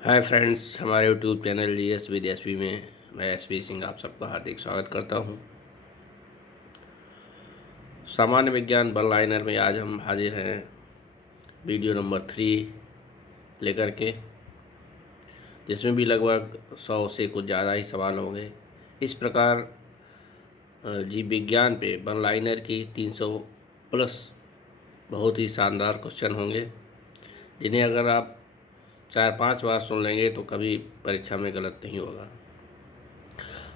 Hi friends, हमारे YouTube channel GS with SP में मैं एसपी सिंह आप सबका हार्दिक स्वागत करता हूं। सामान्य विज्ञान वन लाइनर में आज हम हाजिर हैं वीडियो नंबर 3 लेकर के, जिसमें भी लगभग 100 से कुछ ज़्यादा ही सवाल होंगे। इस प्रकार जीव विज्ञान पे वन लाइनर की 300 प्लस बहुत ही शानदार क्वेश्चन होंगे, जिन्हें अगर आप 4-5 बार सुन लेंगे तो कभी परीक्षा में गलत नहीं होगा।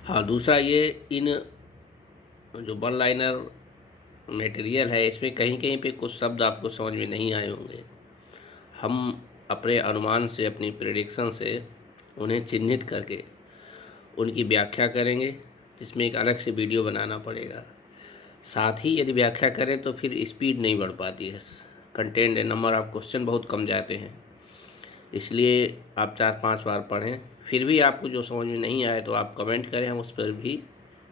हाँ, दूसरा ये, इन जो वन लाइनर मटेरियल है इसमें कहीं कहीं पे कुछ शब्द आपको समझ में नहीं आए होंगे। हम अपने अनुमान से, अपनी प्रेडिक्शन से उन्हें चिन्हित करके उनकी व्याख्या करेंगे, जिसमें एक अलग से वीडियो बनाना पड़ेगा। साथ ही यदि व्याख्या करें तो फिर स्पीड नहीं बढ़ पाती है, कंटेंट नंबर ऑफ क्वेश्चन बहुत कम जाते हैं। इसलिए आप 4-5 बार पढ़ें। फिर भी आपको जो समझ में नहीं आए तो आप कमेंट करें, हम उस पर भी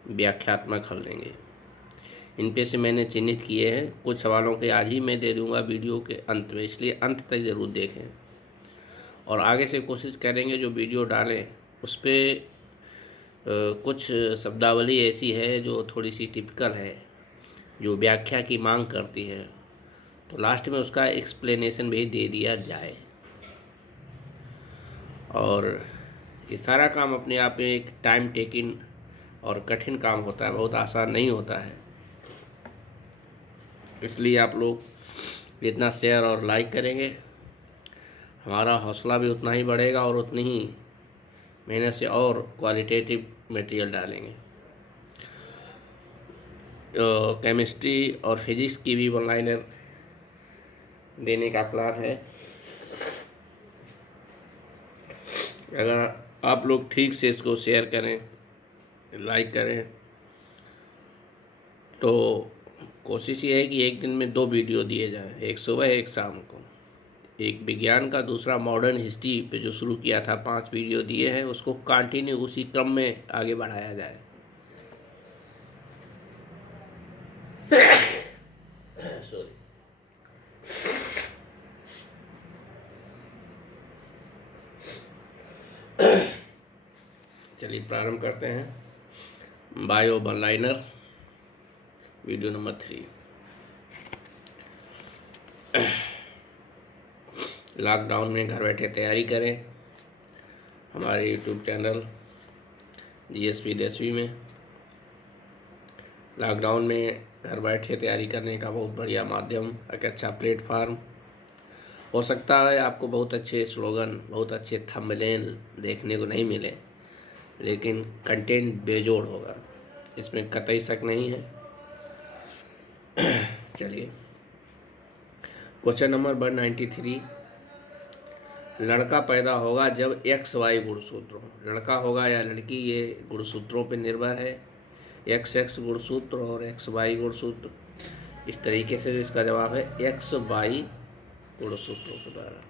व्याख्यात्मक हल देंगे। इन पे से मैंने चिन्हित किए हैं। कुछ सवालों के आज ही मैं दे दूंगा वीडियो के अंत में, इसलिए अंत तक ज़रूर देखें और आगे से कोशिश करेंगे जो वीडियो डालें उस पर कुछ शब्दावली ऐसी है जो थोड़ी सी टिपिकल है, जो व्याख्या की मांग करती है, तो लास्ट में उसका एक्सप्लेनेशन भी दे दिया जाए। और ये सारा काम अपने आप में एक टाइम टेकिंग और कठिन काम होता है, बहुत आसान नहीं होता है। इसलिए आप लोग जितना शेयर और लाइक करेंगे हमारा हौसला भी उतना ही बढ़ेगा और उतनी ही मेहनत से और क्वालिटेटिव मटेरियल डालेंगे। केमिस्ट्री और फिजिक्स की भी वन लाइनर देने का प्लान है। अगर आप लोग ठीक से इसको शेयर करें, लाइक करें, तो कोशिश ये है कि एक दिन में 2 वीडियो दिए जाएं, एक सुबह एक शाम को। एक विज्ञान का, दूसरा मॉडर्न हिस्ट्री पे जो शुरू किया था 5 वीडियो दिए हैं, उसको कंटिन्यू उसी क्रम में आगे बढ़ाया जाए। सॉरी। चलिए प्रारंभ करते हैं। Bio one liner video number 3। Lockdown में घर बैठे तैयारी करें। हमारे यूट्यूब चैनल जीएसपी देशवी में लॉकडाउन में घर बैठे तैयारी करने का बहुत बढ़िया माध्यम, एक अच्छा प्लेटफार्म हो सकता है। आपको बहुत अच्छे स्लोगन, बहुत अच्छे थंबनेल देखने को नहीं मिले, लेकिन कंटेंट बेजोड़ होगा, इसमें कतई शक नहीं है। चलिए, क्वेश्चन नंबर 193। लड़का पैदा होगा जब XY गुणसूत्र हो। लड़का होगा या लड़की, ये गुणसूत्रों पर निर्भर है। XX गुणसूत्र और XY गुणसूत्र, इस तरीके से इसका जवाब है XY गुणसूत्रों के द्वारा।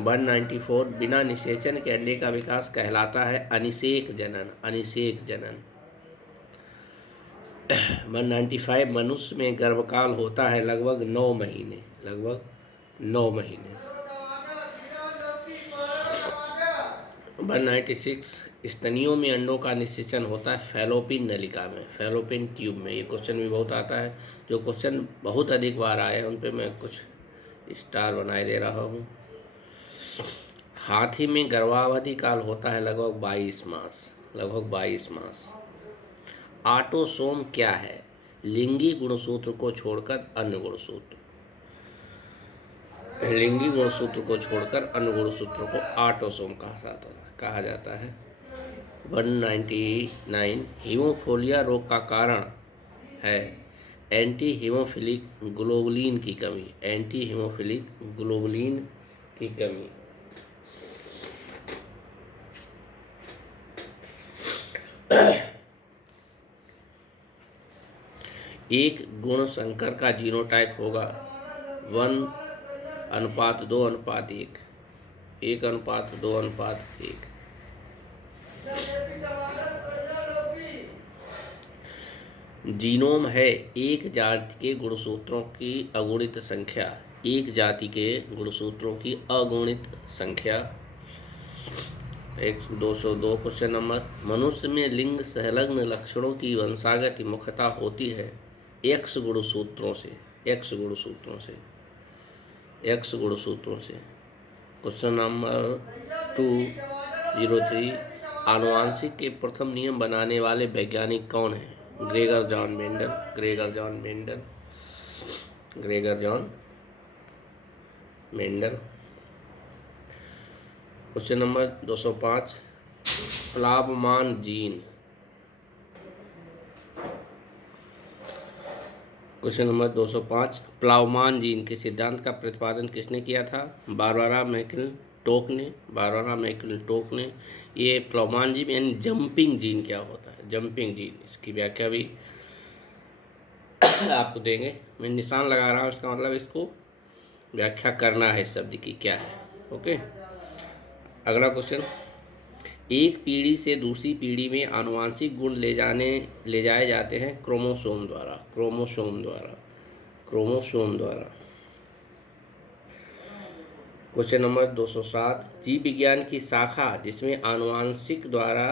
194। बिना निषेचन के अंडे का विकास कहलाता है अनिषेक जनन। अनिषेक जनन। 195। मनुष्य में गर्भकाल होता है लगभग 9 महीने। लगभग 9 महीने। 196। स्तनियों में अंडों का निषेचन होता है फैलोपिन नलिका में, फैलोपिन ट्यूब में। ये क्वेश्चन भी बहुत आता है। जो क्वेश्चन बहुत अधिक बार आए हैं उन पे मैं कुछ स्टार बनाए दे रहा हूँ। हाथी में गर्भावधि काल होता है लगभग 22 मास। लगभग 22 मास। ऑटोसोम क्या है? लिंगी गुणसूत्र को छोड़कर अन्य गुणसूत्र। लिंगी गुणसूत्र को छोड़कर अन्य गुणसूत्रों को ऑटोसोम कहा जाता है। 199। हीमोफीलिया रोग का कारण है एंटी हीमोफिलिक ग्लोबुलिन की कमी। एंटी हीमोफिलिक ग्लोबुलिन की कमी। एक गुण संकर का जीनोटाइप होगा 1:2:1। 1:2:1। जीनोम है एक जाति के गुणसूत्रों की अगुणित संख्या। एक जाति के गुणसूत्रों की अगुणित संख्या। 202 क्वेश्चन नंबर, मनुष्य में लिंग संलग्न लक्षणों की वंशागति मुख्यतः होती है एक्स गुणसूत्रों से। एक्स गुणसूत्रों से, एक्स गुणसूत्रों से। क्वेश्चन नंबर 203, आनुवांशिक के प्रथम नियम बनाने वाले वैज्ञानिक कौन हैं? Gregor John Mendel. Gregor John Mendel. Gregor John Mendel. Question number 205, प्लावमान जीन। क्वेश्चन नंबर 205, प्लावमान जीन के सिद्धांत का प्रतिपादन किसने किया था? बारबरा मैकलिंटोक ने। बारबरा मैकलिंटोक ने। ये प्लावमान जीन यानी जंपिंग जीन क्या होता है? जंपिंग जीन, इसकी व्याख्या भी आपको देंगे। मैं निशान लगा रहा हूँ, इसका मतलब इसको व्याख्या करना है शब्द की क्या है। ओके, अगला क्वेश्चन, एक पीढ़ी से दूसरी पीढ़ी में आनुवांशिक गुण ले जाए जाते हैं क्रोमोसोम द्वारा। क्रोमोसोम द्वारा। क्रोमोसोम द्वारा। क्वेश्चन नंबर 207, जीव विज्ञान की शाखा जिसमें आनुवांशिक द्वारा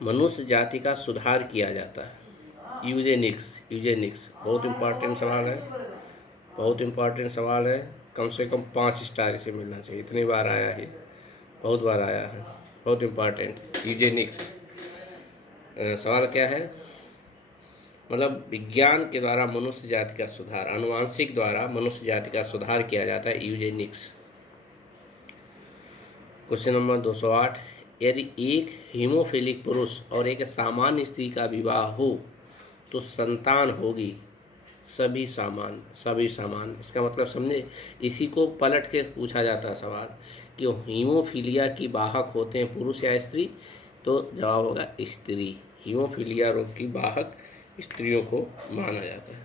मनुष्य जाति का सुधार किया जाता है। यूजेनिक्स। यूजेनिक्स बहुत इम्पोर्टेंट सवाल है, बहुत इम्पोर्टेंट सवाल है। कम से कम 5 स्टार इसे मिलना चाहिए, इतनी बार आया है, बहुत बार आया है, बहुत इम्पोर्टेंट। यूजेनिक्स सवाल क्या है? मतलब विज्ञान के द्वारा मनुष्य जाति का सुधार, आनुवांशिक द्वारा मनुष्य जाति का सुधार किया जाता है, यूजेनिक्स। क्वेश्चन नंबर 208, यदि एक हीमोफिलिक पुरुष और एक सामान्य स्त्री का विवाह हो तो संतान होगी सभी समान। सभी समान, इसका मतलब समझे? इसी को पलट के पूछा जाता है सवाल कि हीमोफीलिया की वाहक होते हैं पुरुष या स्त्री, तो जवाब होगा स्त्री। हीमोफीलिया रोग की वाहक स्त्रियों को माना जाता है।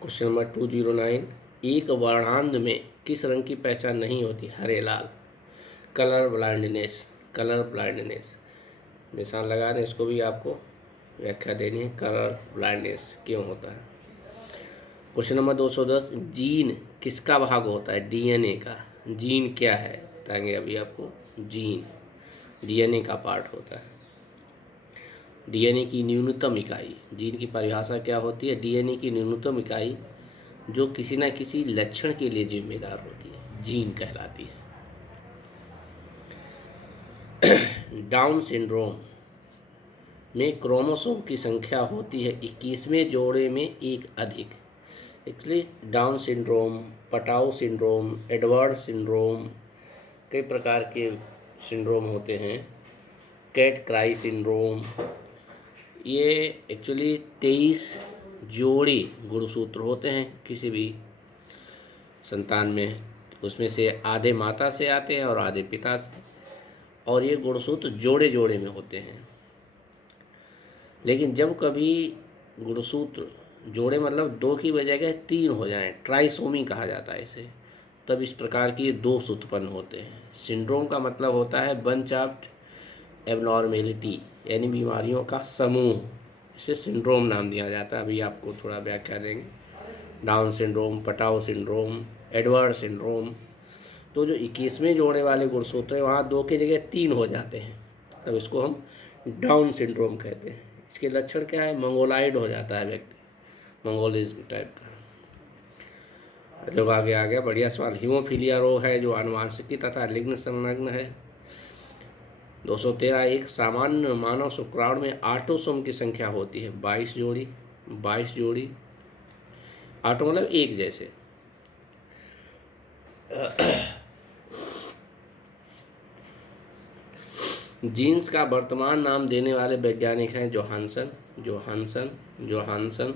क्वेश्चन नंबर 209, एक वर्णांध में किस रंग की पहचान नहीं होती? हरे लाल। Colour blindness. कलर ब्लाइंडनेस, निशान लगा रहे, इसको भी आपको व्याख्या देनी है, कलर ब्लाइंडनेस क्यों होता है। क्वेश्चन नंबर 210, जीन किसका भाग होता है? डीएनए का। जीन क्या है बताएंगे अभी आपको। जीन डीएनए का पार्ट होता है। डीएनए की न्यूनतम इकाई, जीन की परिभाषा क्या होती है? डीएनए की न्यूनतम इकाई जो किसी न किसी लक्षण के लिए जिम्मेदार होती है, जीन कहलाती है। डाउन सिंड्रोम में क्रोमोसोम की संख्या होती है 21वें जोड़े में एक अधिक। इसलिए down syndrome, Patau syndrome, Edward syndrome, कई प्रकार के सिंड्रोम होते हैं। कैट क्राई सिंड्रोम, ये एक्चुअली 23 जोड़ी गुणसूत्र होते हैं किसी भी संतान में, उसमें से आधे माता से आते हैं और आधे पिता से, और ये गुणसूत्र जोड़े जोड़े में होते हैं। लेकिन जब कभी गुणसूत्र जोड़े मतलब 2 की बजाय 3 हो जाएं, ट्राइसोमी कहा जाता है इसे, तब इस प्रकार की दोष उत्पन्न होते हैं। सिंड्रोम का मतलब होता है बंच ऑफ एबनॉर्मेलिटी, यानी बीमारियों का समूह, इसे सिंड्रोम नाम दिया जाता है। अभी आपको थोड़ा व्याख्या देंगे। Down syndrome, Patau syndrome, Edward syndrome, तो जो 21वें जोड़े वाले गुणसूत्र हैं वहाँ 2 की जगह 3 हो जाते हैं, तब इसको हम डाउन सिंड्रोम कहते हैं। इसके लक्षण क्या है? मंगोलाइड हो जाता है व्यक्ति, मंगोलिज्म टाइप का। जब आगे आ गया बढ़िया सवाल, हीमोफीलिया रोग है जो आनुवांशिकी तथा लिंग संलग्न है। 213, एक सामान्य मानव शुक्राणु में ऑटोसोम की संख्या होती है 22 जोड़ी। 22 जोड़ी, ऑटो मतलब एक जैसे। जीन्स का वर्तमान नाम देने वाले वैज्ञानिक हैं Johansson. Johansson. Johansson.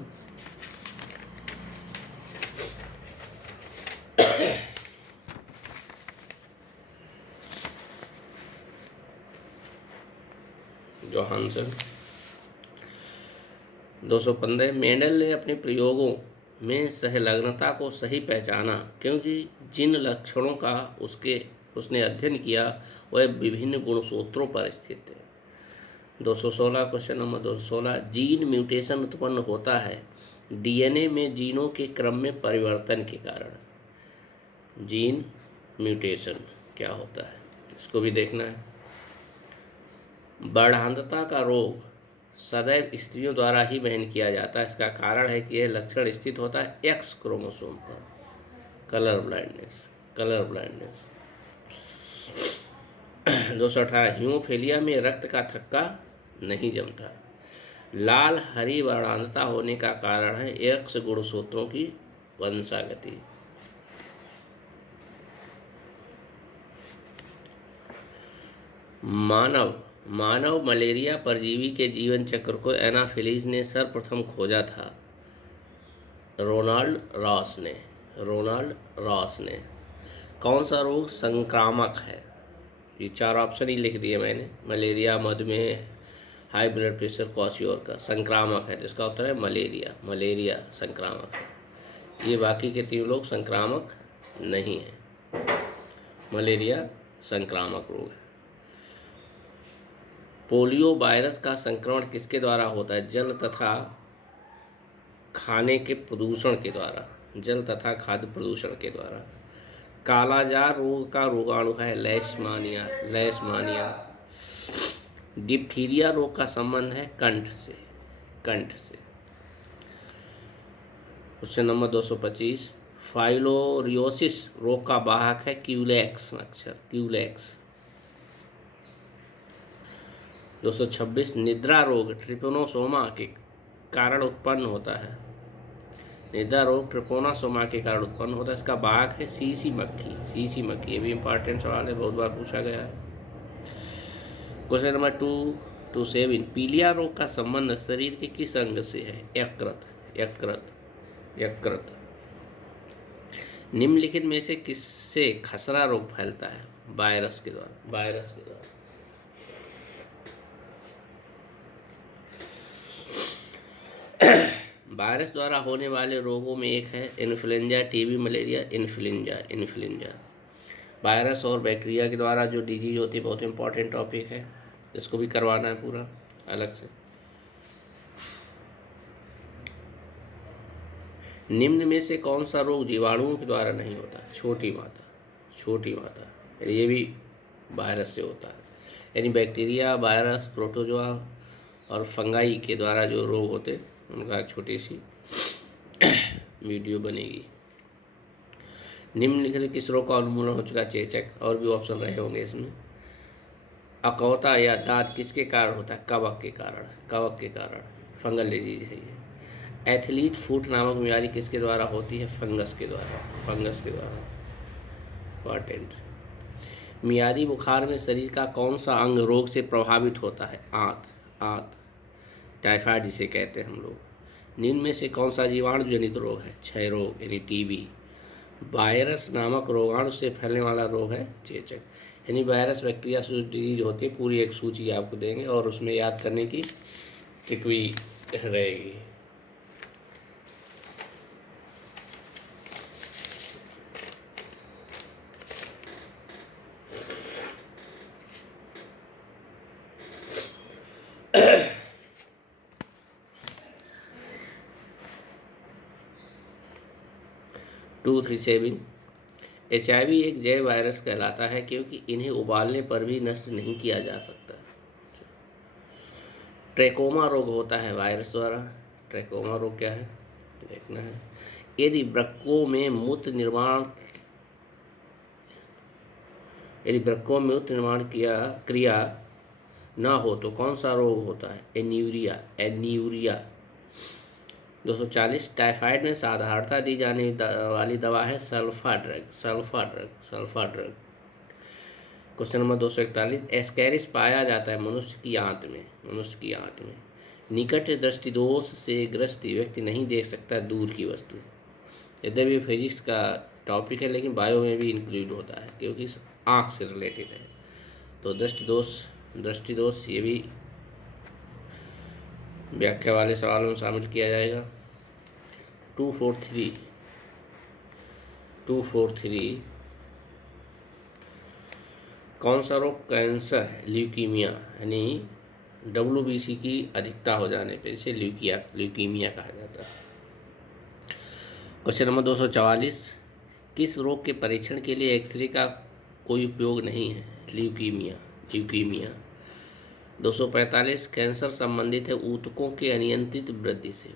Johansson. 215, Mendel ने अपने प्रयोगों में सहलग्नता को सही पहचाना क्योंकि जिन लक्षणों का उसने अध्ययन किया वह विभिन्न गुणसूत्रों पर स्थित थे। 216, क्वेश्चन नंबर 216, जीन म्यूटेशन उत्पन्न होता है डीएनए में जीनों के क्रम में परिवर्तन के कारण। जीन म्यूटेशन क्या होता है, इसको भी देखना है। बार्धता का रोग सदैव स्त्रियों द्वारा ही वहन किया जाता है। इसका कारण है कि यह लक्षण स्थित होता है एक्स क्रोमोसोम पर। कलर ब्लाइंडनेस 218 हीमोफीलिया में रक्त का थक्का नहीं जमता। लाल हरी वर्णांधता होने का कारण है एक्स गुणसूत्रों की वंशागति। मानव मलेरिया परजीवी के जीवन चक्र को एनाफिलीज ने सर्वप्रथम खोजा था रोनाल्ड रॉस ने। कौन सा रोग संक्रामक है? ये 4 ऑप्शन ही लिख दिए मैंने। मलेरिया, मधुमेह, हाई ब्लड प्रेशर, क्वाशियोरका। संक्रामक है तो इसका उत्तर है मलेरिया संक्रामक है। ये बाकी के 3 लोग संक्रामक नहीं है। मलेरिया संक्रामक रोग है। पोलियो वायरस का संक्रमण किसके द्वारा होता है? जल तथा खाने के प्रदूषण के द्वारा। जल तथा खाद्य प्रदूषण के द्वारा। कालाजार रोग का रोगाणु है लेशमानिया। डिप्थीरिया रोग का संबंध है कंठ से। क्वेश्चन नंबर 225 फाइलोरियोसिस रोग का वाहक है क्यूलेक्स मच्छर। 226 निद्रा रोग ट्रिपोनोसोमा के कारण उत्पन्न होता है। निद्रा रोग ट्रिपोनोसोमा के कारण उत्पन्न होता है। इसका वाहक है सीसी मक्खी। ये भी इंपॉर्टेंट सवाल है, बहुत बार पूछा गया है। क्वेश्चन नंबर 227 पीलिया रोग का संबंध शरीर के किस अंग से है? यकृत। निम्नलिखित में से किससे खसरा रोग फैलता है? वायरस के द्वारा। वायरस द्वारा होने वाले रोगों में एक है influenza, TB, malaria. Influenza virus और बैक्टीरिया के द्वारा जो डिजीज होती है, बहुत इंपॉर्टेंट टॉपिक है, इसको भी करवाना है पूरा अलग से। निम्न में से कौन सा रोग जीवाणुओं के द्वारा नहीं होता? छोटी माता ये भी वायरस से होता है। यानी बैक्टीरिया, वायरस, प्रोटोजोआ और फंगाई के द्वारा जो रोग होते उनका छोटी सी वीडियो बनेगी। निम्नलिखित किस रोग का उन्मूलन हो चुका? चेचक। और भी ऑप्शन रहे होंगे इसमें। अकौता या दाद किसके कारण होता है? कवक के कारण। फंगल डिजीज है ये। एथलीट फुट नामक बीमारी किसके द्वारा होती है? फंगस के द्वारा। इंपॉर्टेंट। मियादी बुखार में शरीर का कौन सा अंग रोग से प्रभावित होता है? आंत। टाइफाइड जिसे कहते हैं हम लोग। निम्न में से कौन सा जीवाणु जनित रोग है? क्षय रोग यानी टीबी। वायरस नामक रोगाणु से फैलने वाला रोग है चेचक। यानी वायरस, बैक्टीरिया से डिजीज होती है, पूरी एक सूची आपको देंगे और उसमें याद करने की ट्रिक भी रहेगी। HIV एक जैव वायरस कहलाता है क्योंकि इन्हें उबालने पर भी नष्ट नहीं किया जा सकता। ट्रैकोमा रोग होता है वायरस द्वारा। ट्रैकोमा रोग क्या है देखना है। यदि वृक्कों में मूत्र निर्माण क्रिया न हो तो कौन सा रोग होता है? एन्यूरिया। 240 टाइफाइड में साधारणतः दी जाने वाली दवा है sulfa drug. Question number 241 Ascaris पाया जाता है मनुष्य की आंत में। निकट दृष्टि दोष से ग्रस्त व्यक्ति नहीं देख सकता दूर की वस्तु। यद्यपि फिजिक्स का टॉपिक है लेकिन बायो में भी इंक्लूड होता है क्योंकि आँख से रिलेटेड है। तो दृष्टि दोष ये भी व्याख्या वाले सवालों में शामिल किया जाएगा। 243 कौन सा रोग कैंसर है? ल्यूकीमिया यानी WBC की अधिकता हो जाने पर इसे ल्यूकीमिया कहा जाता है। क्वेश्चन नंबर 244 किस रोग के परीक्षण के लिए एक्सरे का कोई उपयोग नहीं है? ल्यूकीमिया। 245 कैंसर संबंधित है ऊतकों के अनियंत्रित वृद्धि से।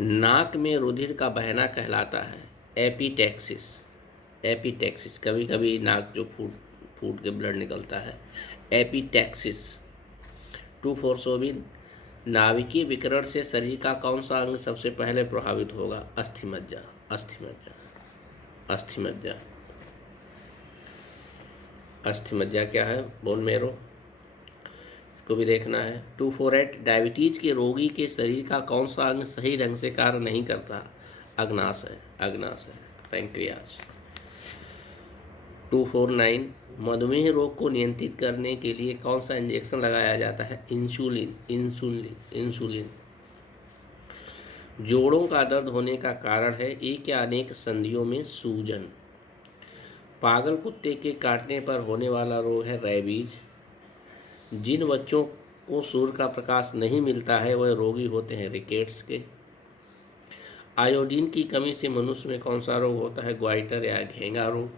नाक में रुधिर का बहना कहलाता है एपिटैक्सिस। कभी कभी नाक जो फूट के ब्लड निकलता है, एपिटैक्सिस। 247 नाभिकीय विकिरण से शरीर का कौन सा अंग सबसे पहले प्रभावित होगा? अस्थिमज्जा क्या है? बोन मेरो, इसको भी देखना है। 248 डायबिटीज के रोगी के शरीर का कौन सा अंग सही ढंग से कार्य नहीं करता? अग्नाशय है, पैंक्रियास। 249 मधुमेह रोग को नियंत्रित करने के लिए कौन सा इंजेक्शन लगाया जाता है? इंसुलिन। जोड़ों का दर्द होने का कारण है एक या अनेक संधियों में सूजन। पागल कुत्ते के काटने पर होने वाला रोग है रैबीज। जिन बच्चों को सूर्य का प्रकाश नहीं मिलता है वह रोगी होते हैं रिकेट्स के। आयोडीन की कमी से मनुष्य में कौन सा रोग होता है? ग्वाइटर या घेंगा रोग।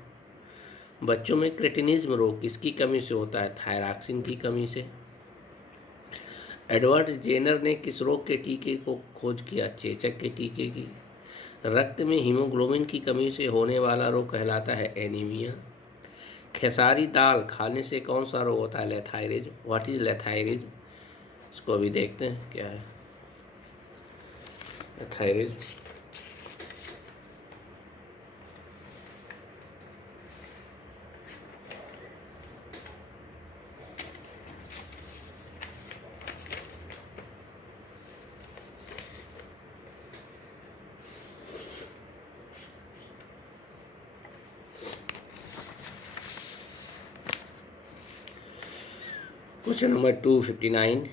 बच्चों में क्रेटिनिज्म रोग किसकी कमी से होता है? थायरॉक्सिन की कमी से। एडवर्ड जेनर ने किस रोग के टीके को खोज किया? चेचक के टीके की। रक्त में हीमोग्लोबिन की कमी से होने वाला रोग कहलाता है एनीमिया। खेसारी दाल खाने से कौन सा रोग होता है? लेथायरिज्म। What is lathyrism? इसको अभी देखते हैं क्या है लेथायरिज्म। क्वेश्चन नंबर 259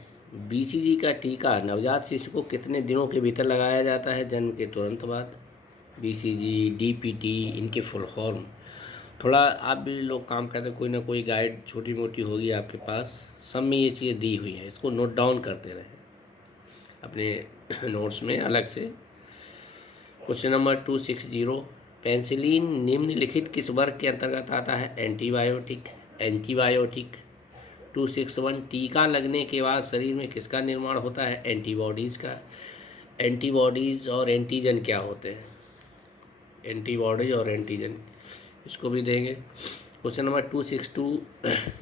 बीसीजी का टीका नवजात शिशु को कितने दिनों के भीतर लगाया जाता है? जन्म के तुरंत बाद। बीसीजी, डीपीटी, इनके फुल फॉर्म। थोड़ा आप भी लोग काम करते, कोई ना कोई गाइड छोटी मोटी होगी आपके पास, सब में ये चीज़ें दी हुई हैं, इसको नोट डाउन करते रहें अपने नोट्स में अलग से। क्वेश्चन नंबर 260 पेंसिलिन निम्नलिखित किस वर्ग के अंतर्गत आता है? एंटीबायोटिक। 261 टीका लगने के बाद शरीर में किसका निर्माण होता है? एंटीबॉडीज़ का। एंटीबॉडीज़ और एंटीजन क्या होते हैं? एंटीबॉडीज और एंटीजन, इसको भी देंगे। क्वेश्चन नंबर 262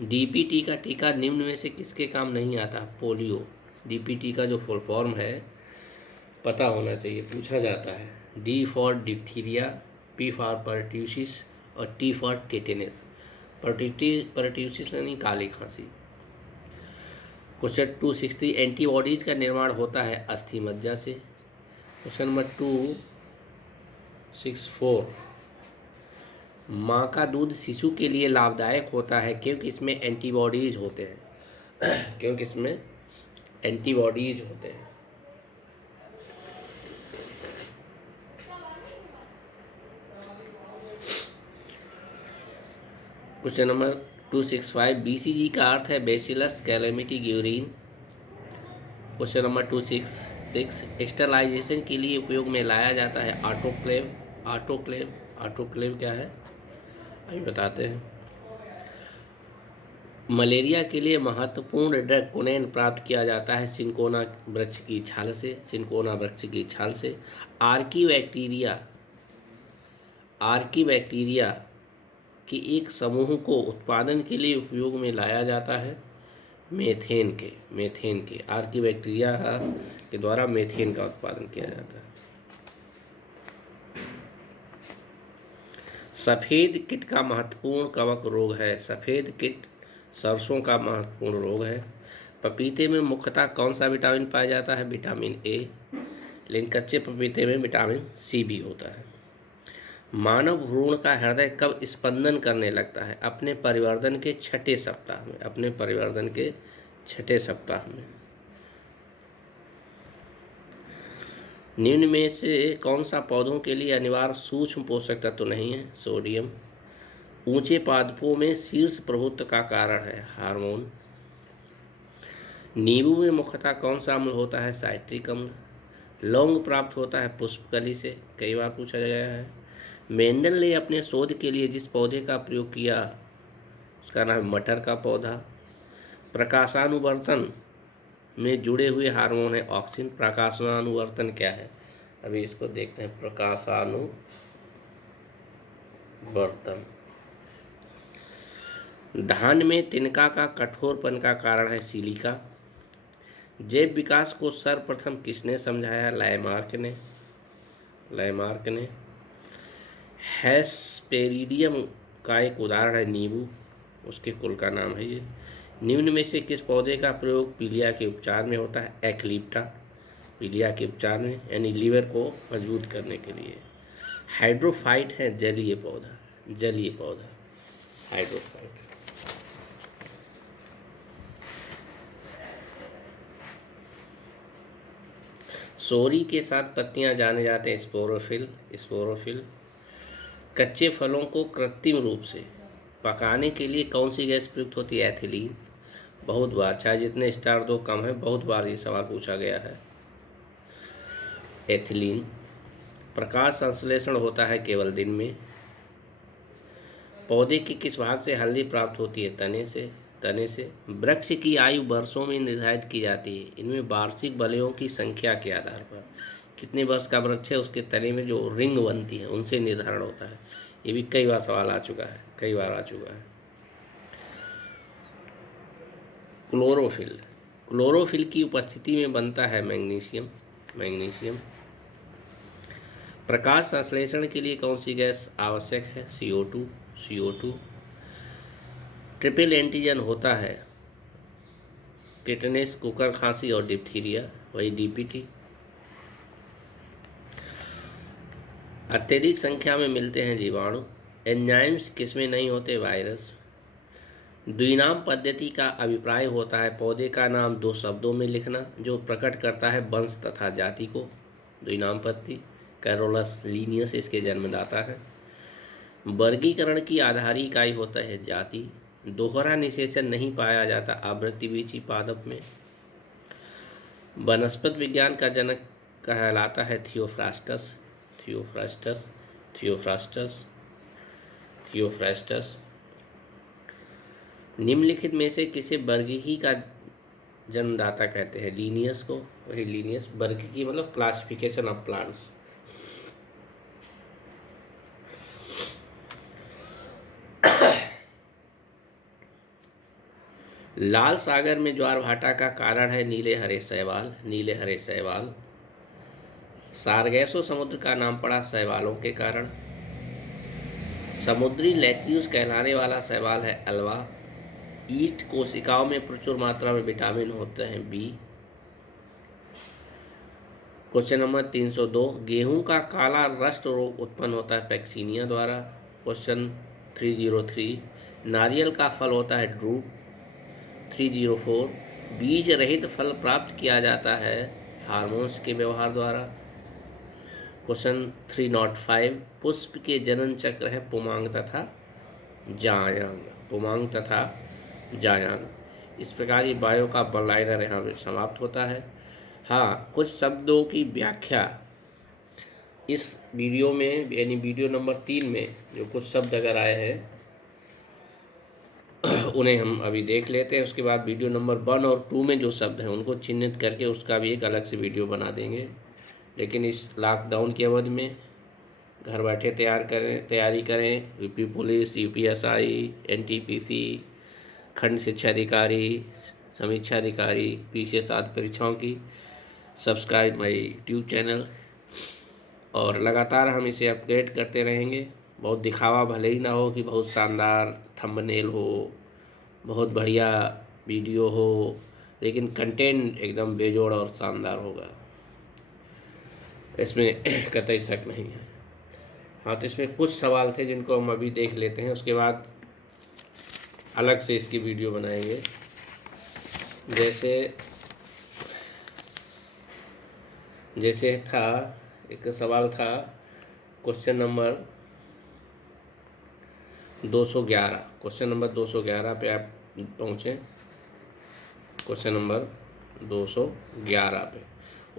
डीपीटी का टीका निम्न में से किसके काम नहीं आता? पोलियो। डीपीटी का जो फुल फॉर्म है पता होना चाहिए, पूछा जाता है। D for diphtheria, P for pertussis और टी फॉर टेटेनस। परट्यूसिस यानी काली खांसी। क्वेश्चन 260 एंटीबॉडीज़ का निर्माण होता है अस्थिमज्जा से। क्वेश्चन नंबर 264 माँ का दूध शिशु के लिए लाभदायक होता है क्योंकि इसमें एंटीबॉडीज़ होते हैं। क्वेश्चन नंबर 265 बीसीजी का अर्थ है Bacillus Calmette Guerin. Question number 266 sterilisation के लिए उपयोग में लाया जाता है ऑटोक्लेव क्या है अभी बताते हैं। मलेरिया के लिए महत्वपूर्ण ड्रग कोनेन प्राप्त किया जाता है सिनकोना वृक्ष की छाल से। आर्की बैक्टीरिया के एक समूह को उत्पादन के लिए उपयोग में लाया जाता है मेथेन के। आर्की बैक्टीरिया के द्वारा मेथेन का उत्पादन किया जाता है। सफ़ेद कीट का महत्वपूर्ण कवक रोग है। सफ़ेद कीट सरसों का महत्वपूर्ण रोग है। पपीते में मुख्यतः कौन सा विटामिन पाया जाता है? विटामिन ए, लेकिन कच्चे पपीते में विटामिन सी भी होता है। मानव भ्रूण का हृदय कब स्पंदन करने लगता है? अपने परिवर्धन के छठे सप्ताह में। निम्न में से कौन सा पौधों के लिए अनिवार्य सूक्ष्म पोषक तत्व नहीं है? सोडियम। ऊंचे पादपों में शीर्ष प्रभुत्व का कारण है हार्मोन। नींबू में मुख्यतः कौन सा अम्ल होता है? साइट्रिक अम्ल। लौंग प्राप्त होता है पुष्पकली से, कई बार पूछा गया है। मेंडल ने अपने शोध के लिए जिस पौधे का प्रयोग किया उसका नाम है मटर का पौधा। प्रकाशानुवर्तन में जुड़े हुए हार्मोन है ऑक्सिन। प्रकाशानुवर्तन क्या है? अभी इसको देखते हैं। प्रकाशानुवर्तन धान में तिनका का कठोरपन का कारण है सिलिका। जैव विकास को सर्वप्रथम किसने समझाया? लैमार्क ने। हेस्पेरिडियम का एक उदाहरण है नींबू, उसके कुल का नाम है ये। निम्न में से किस पौधे का प्रयोग पीलिया के उपचार में होता है? एक्लिप्टा। पीलिया के उपचार में यानी लीवर को मजबूत करने के लिए। हाइड्रोफाइट है जलीय पौधा हाइड्रोफाइट। सोरी के साथ पत्तियां जाने जाते हैं स्पोरोफिल। कच्चे फलों को कृत्रिम रूप से पकाने के लिए कौन सी गैस प्रयुक्त होती है? एथिलीन। बहुत बार, चाहे जितने स्टार दो कम है, बहुत बार ये सवाल पूछा गया है। एथिलीन। प्रकाश संश्लेषण होता है केवल दिन में। पौधे के किस भाग से हल्दी प्राप्त होती है? तने से। वृक्ष की आयु वर्षों में निर्धारित की जाती है। इनमें वार्षिक बलयों की संख्या के आधार पर कितने वर्ष का वृक्ष है उसके तने में जो रिंग बनती है उनसे निर्धारण होता है। ये भी कई बार सवाल आ चुका है। क्लोरोफिल की उपस्थिति में बनता है मैग्नीशियम। प्रकाश संश्लेषण के लिए कौन सी गैस आवश्यक है? CO2। ट्रिपल एंटीजन होता है टिटनेस, कुकर खांसी और डिप्थीरिया, वही DPT। अत्यधिक संख्या में मिलते हैं जीवाणु। एंजाइम्स किसमें नहीं होते? वायरस। द्विनाम पद्धति का अभिप्राय होता है पौधे का नाम 2 शब्दों में लिखना जो प्रकट करता है वंश तथा जाति को। द्विनाम पद्धति कैरोलस लीनियस इसके जन्मदाता है। वर्गीकरण की आधारी इकाई होता है जाति। दोहरा निषेचन नहीं पाया जाता आवृत्तिबीजी पादप में। वनस्पति विज्ञान का जनक कहलाता है थियोफ्रास्टस। निम्नलिखित में से किसे वर्गीकी का जन्मदाता कहते हैं? लीनियस को, वही लीनियस। वर्गीकी मतलब क्लासिफिकेशन ऑफ प्लांट्स। लाल सागर में ज्वार भाटा का कारण है नीले हरे शैवाल। सारगैसो समुद्र का नाम पड़ा शैवालों के कारण। समुद्री लैक्टियस कहलाने वाला शैवाल है अल्वा। ईस्ट कोशिकाओं में प्रचुर मात्रा में विटामिन होते हैं B। क्वेश्चन नंबर 302, गेहूं का काला रस्ट रोग उत्पन्न होता है पैक्सीनिया द्वारा। क्वेश्चन 303, नारियल का फल होता है ड्रूप। 304, बीज रहित फल प्राप्त किया जाता है हार्मोन्स के व्यवहार द्वारा। क्वेश्चन 305, पुष्प के जनन चक्र है पुमांग तथा जायांग। इस प्रकार ये बायो का वन लाइनर यहाँ पे समाप्त होता है। हाँ, कुछ शब्दों की व्याख्या इस वीडियो में यानी वीडियो नंबर 3 में जो कुछ शब्द अगर आए हैं उन्हें हम अभी देख लेते हैं। उसके बाद वीडियो नंबर 1 और 2 में जो शब्द हैं उनको चिन्हित करके उसका भी एक अलग से वीडियो बना देंगे। लेकिन इस लॉकडाउन की अवधि में घर बैठे तैयारी करें। यूपी पुलिस, UPSI, NTPC, खंड शिक्षा अधिकारी, समीक्षा अधिकारी, PCS आदि परीक्षाओं की। सब्सक्राइब माई यूट्यूब चैनल और लगातार हम इसे अपग्रेड करते रहेंगे। बहुत दिखावा भले ही ना हो कि बहुत शानदार थंबनेल हो, बहुत बढ़िया वीडियो हो, लेकिन कंटेंट एकदम बेजोड़ और शानदार होगा, इसमें कतई शक नहीं है। हाँ, तो इसमें कुछ सवाल थे जिनको हम अभी देख लेते हैं, उसके बाद अलग से इसकी वीडियो बनाएंगे। जैसे था एक सवाल था क्वेश्चन नंबर 211, क्वेश्चन नंबर 211 पे आप पहुँचे। क्वेश्चन नंबर 211 पे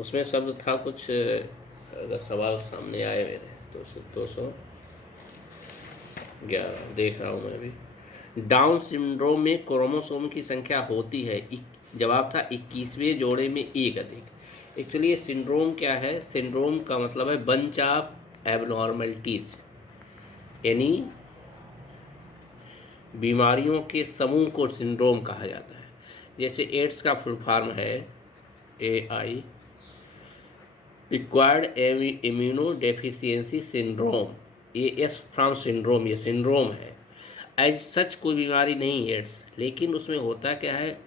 उसमें शब्द था कुछ, अगर सवाल सामने आए मेरे तो 211 देख रहा हूँ मैं अभी। डाउन सिंड्रोम में क्रोमोसोम की संख्या होती है, जवाब था 21वें जोड़े में एक अधिक। एक्चुअली ये सिंड्रोम क्या है? सिंड्रोम का मतलब है बंच ऑफ एबनॉर्मलिटीज, यानी बीमारियों के समूह को सिंड्रोम कहा जाता है। जैसे एड्स का फुल फॉर्म है AI, acquired immuno deficiency syndrome. AS from syndrome, ये सिंड्रोम है। एज सच कोई बीमारी नहीं एड्स, लेकिन उसमें होता क्या है,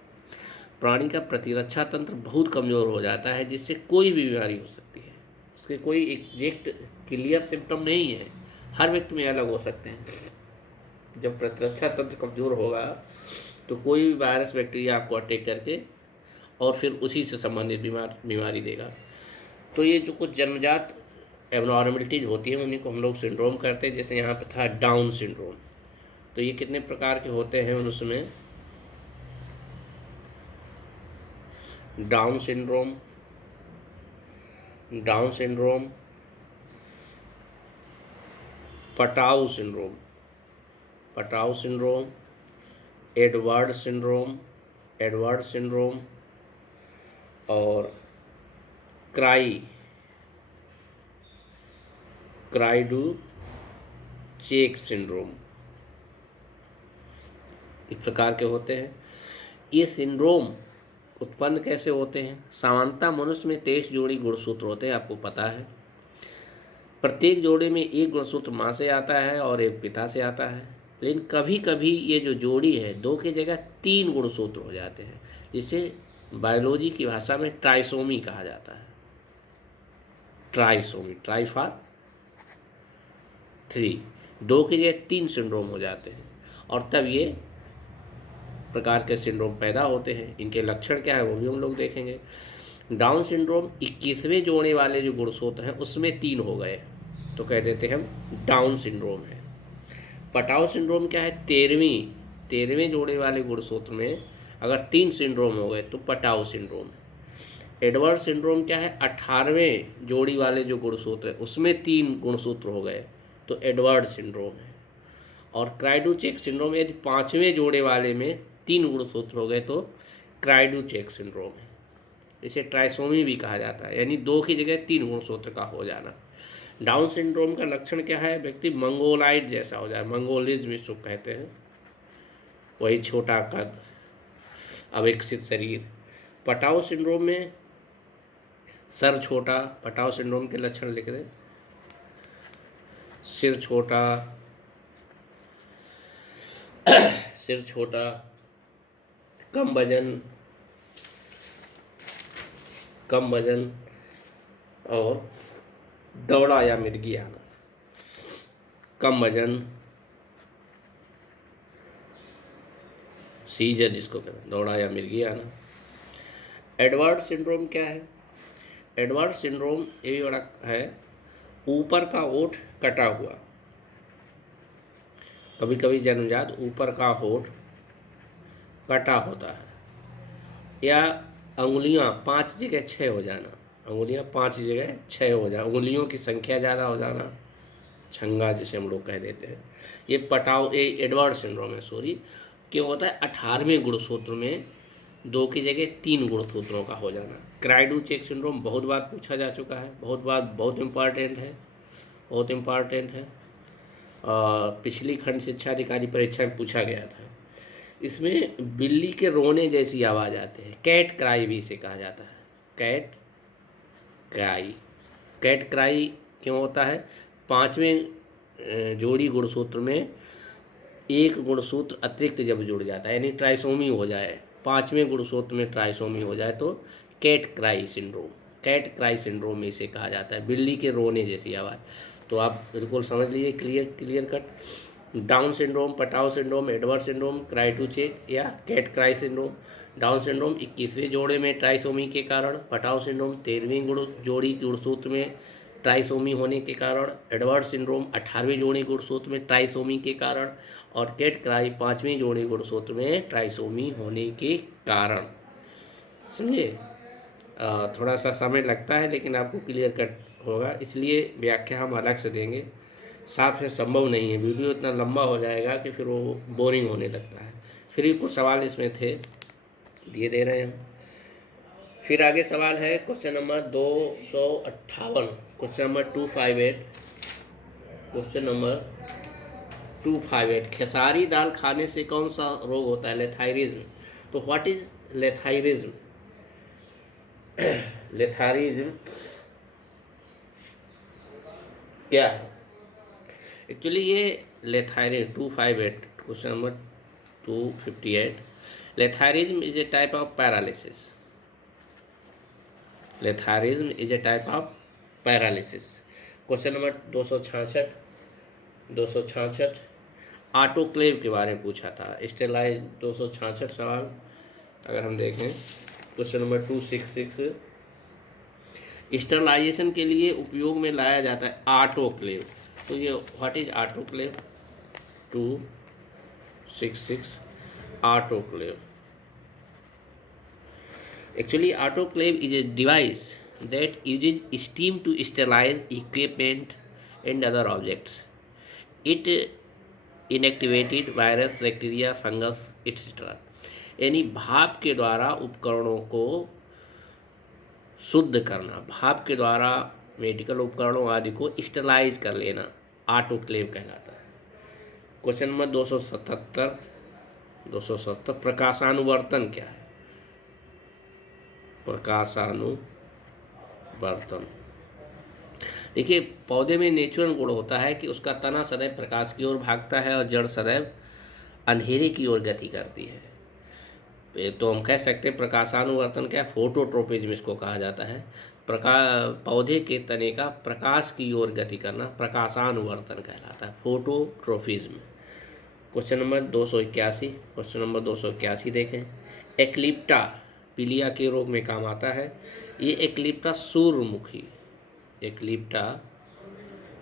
प्राणी का प्रतिरक्षा तंत्र बहुत कमज़ोर हो जाता है, जिससे कोई भी बीमारी हो सकती है। उसके कोई एग्जैक्ट क्लियर सिम्टम नहीं है, हर व्यक्ति में अलग हो सकते हैं। जब प्रतिरक्षा तंत्र कमज़ोर होगा तो कोई भी वायरस बैक्टीरिया आपको अटैक करके और फिर उसी से संबंधित बीमारी देगा। तो ये जो कुछ जन्मजात एबनॉर्मलिटीज होती हैं उन्हीं को हम लोग सिंड्रोम करते हैं। जैसे यहाँ पे था डाउन सिंड्रोम, तो ये कितने प्रकार के होते हैं उसमें? Down syndrome, Patau syndrome, Edward syndrome और क्राइडू-चेक सिंड्रोम, इस प्रकार के होते हैं। ये सिंड्रोम उत्पन्न कैसे होते हैं? सामान्यतः मनुष्य में 23 जोड़ी गुणसूत्र होते हैं, आपको पता है। प्रत्येक जोड़े में एक गुणसूत्र माँ से आता है और एक पिता से आता है। लेकिन कभी कभी ये जो जोड़ी है 2 की जगह 3 गुणसूत्र हो जाते हैं, जिसे बायोलॉजी की भाषा में ट्राइसोमी कहा जाता है। ट्राइसोमी, ट्राई फॉर 3, 2 की जगह 3 सिंड्रोम हो जाते हैं और तब ये प्रकार के सिंड्रोम पैदा होते हैं। इनके लक्षण क्या है वो भी हम लोग देखेंगे। डाउन सिंड्रोम 21वें जोड़े वाले जो गुणसूत्र हैं उसमें 3 हो गए तो कह देते हैं हम डाउन सिंड्रोम है। पटाउ सिंड्रोम क्या है? 13वें जोड़े वाले गुणसूत्र में अगर 3 सिंड्रोम हो गए तो पटाउ सिंड्रोम है। एडवर्ड सिंड्रोम क्या है? 18वें जोड़ी वाले जो गुणसूत्र है उसमें 3 गुणसूत्र हो गए तो एडवर्ड सिंड्रोम है। और क्राइडू-चेक सिंड्रोम यदि 5वें जोड़े वाले में 3 गुणसूत्र हो गए तो क्राइडू-चेक सिंड्रोम है। इसे ट्राइसोमी भी कहा जाता है, यानी 2 की जगह 3 गुणसूत्र का हो जाना। डाउन सिंड्रोम का लक्षण क्या है? व्यक्ति मंगोलाइड जैसा हो जाए, मंगोलिज्म इसको कहते हैं, वही छोटा कद, अविकसित शरीर। पटाउ सिंड्रोम में सर छोटा, पटाउ सिंड्रोम के लक्षण लिख दें। सिर छोटा, कम वजन और दौड़ा या मिर्गी आना। कम वजन, सीजर जिसको कहते हैं, दौड़ा या मिर्गी आना। एडवर्ड सिंड्रोम क्या है? एडवर्ड सिंड्रोम ये भी बड़ा है, ऊपर का ओठ कटा हुआ, कभी कभी जन्मजात ऊपर का होठ कटा होता है, या अंगुलियां 5 जगह 6 हो जाना, अंगुलियां 5 जगह 6 हो जाना, उंगलियों की संख्या ज़्यादा हो जाना, छंगा जिसे हम लोग कह देते हैं। ये एडवर्ड सिंड्रोम है। सॉरी, क्यों होता है? 18वें गुणसूत्र में 2 की जगह 3 गुणसूत्रों का हो जाना। क्राइडू-चेक सिंड्रोम बहुत बार पूछा जा चुका है, बहुत इम्पॉर्टेंट है। पिछली खंड शिक्षा अधिकारी परीक्षा में पूछा गया था। इसमें बिल्ली के रोने जैसी आवाज़ आती है, कैट क्राई भी इसे कहा जाता है। कैट क्राई क्यों होता है? 5वें जोड़ी गुणसूत्र में एक गुणसूत्र अतिरिक्त जब जुड़ जाता है, यानी ट्राइसोमी हो जाए, 5वें गुणसूत्र में ट्राइसोमी हो जाए तो कैट क्राई सिंड्रोम में इसे कहा जाता है, बिल्ली के रोने जैसी आवाज़। तो आप बिल्कुल समझ लीजिए, clear cut. Down syndrome, Patau syndrome, Edward syndrome, cri du chat या cat cry syndrome. Down syndrome 21वें जोड़े में ट्राइसोमी के कारण, पटाउ सिंड्रोम 13वीं जोड़ी गुणसूत्र में ट्राइसोमी होने के कारण, एडवर्ड सिंड्रोम 18वीं जोड़ी गुणसूत्र में ट्राइसोमी के कारण, और केट क्राई 5वीं जोड़ी गुणसूत्र में ट्राइसोमी होने के कारण। समझे? थोड़ा सा समय लगता है लेकिन आपको क्लियर कट होगा, इसलिए व्याख्या हम अलग से देंगे। साफ से संभव नहीं है, वीडियो इतना लंबा हो जाएगा कि फिर वो बोरिंग होने लगता है। फिर भी कुछ सवाल इसमें थे, दिए दे रहे हैं। फिर आगे सवाल है question number 258, question number 258, question number 258, खेसारी दाल खाने से कौन सा रोग होता है? लेथायरिज्म। तो व्हाट इज लेथायरिज्म? लेथायरिज्म क्या है? एक्चुअली ये lathyrism 258, question number 258, lathyrism is a type of paralysis. Lathyrism is a type of paralysis. Question number 266 autoclave के बारे में पूछा था, स्टेलाइज। 266 सवाल अगर हम देखें, क्वेश्चन नंबर 266, स्टरलाइजेशन के लिए उपयोग में लाया जाता है ऑटोक्लेव। तो ये what is autoclave? 266 autoclave. Actually, autoclave is a device that uses steam to sterilize equipment and other objects. It inactivated virus, bacteria, fungus etc. यानी भाप के द्वारा उपकरणों को शुद्ध करना, भाप के द्वारा मेडिकल उपकरणों आदि को स्टरलाइज कर लेना, ऑटोक्लेव कहलाता है। क्वेश्चन नंबर 270, प्रकाशानुवर्तन क्या है? प्रकाशानुवर्तन, देखिए पौधे में नेचुरल गुण होता है कि उसका तना सदैव प्रकाश की ओर भागता है और जड़ सदैव अंधेरे की ओर गति करती है। तो हम कह सकते हैं प्रकाशानुवर्तन क्या है? फोटोट्रोपिज्म इसको कहा जाता है। पौधे के तने का प्रकाश की ओर गति करना प्रकाशानुवर्तन कहलाता है, phototropism. Question number 281, question number 281 देखें। एक्लिप्टा पीलिया के रोग में काम आता है। ये एक्लिप्टा सूर्यमुखी, एक्लिप्टा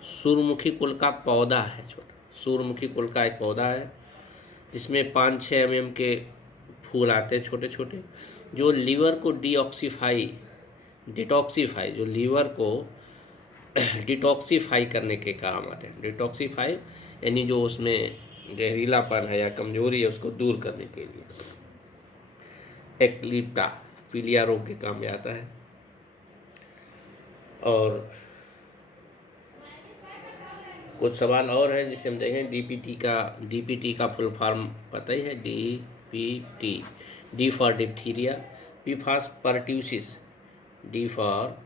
सूर्यमुखी कुल का पौधा है, छोटा सूर्यमुखी कुल का एक पौधा है जिसमें 5-6 mm के फूल आते हैं छोटे छोटे, जो लीवर को डिटॉक्सीफाई, जो लीवर को डिटॉक्सीफाई करने के काम आते हैं। डिटॉक्सीफाई यानी जो उसमें जहरीलापन है या कमजोरी है उसको दूर करने के लिए एक्लिप्टा पीलिया रोग के काम में आता है। और कुछ सवाल और हैं जिसे हम देखें। डीपीटी का फुल फॉर्म पता ही है, DPT. D for diphtheria, P for pertussis, D for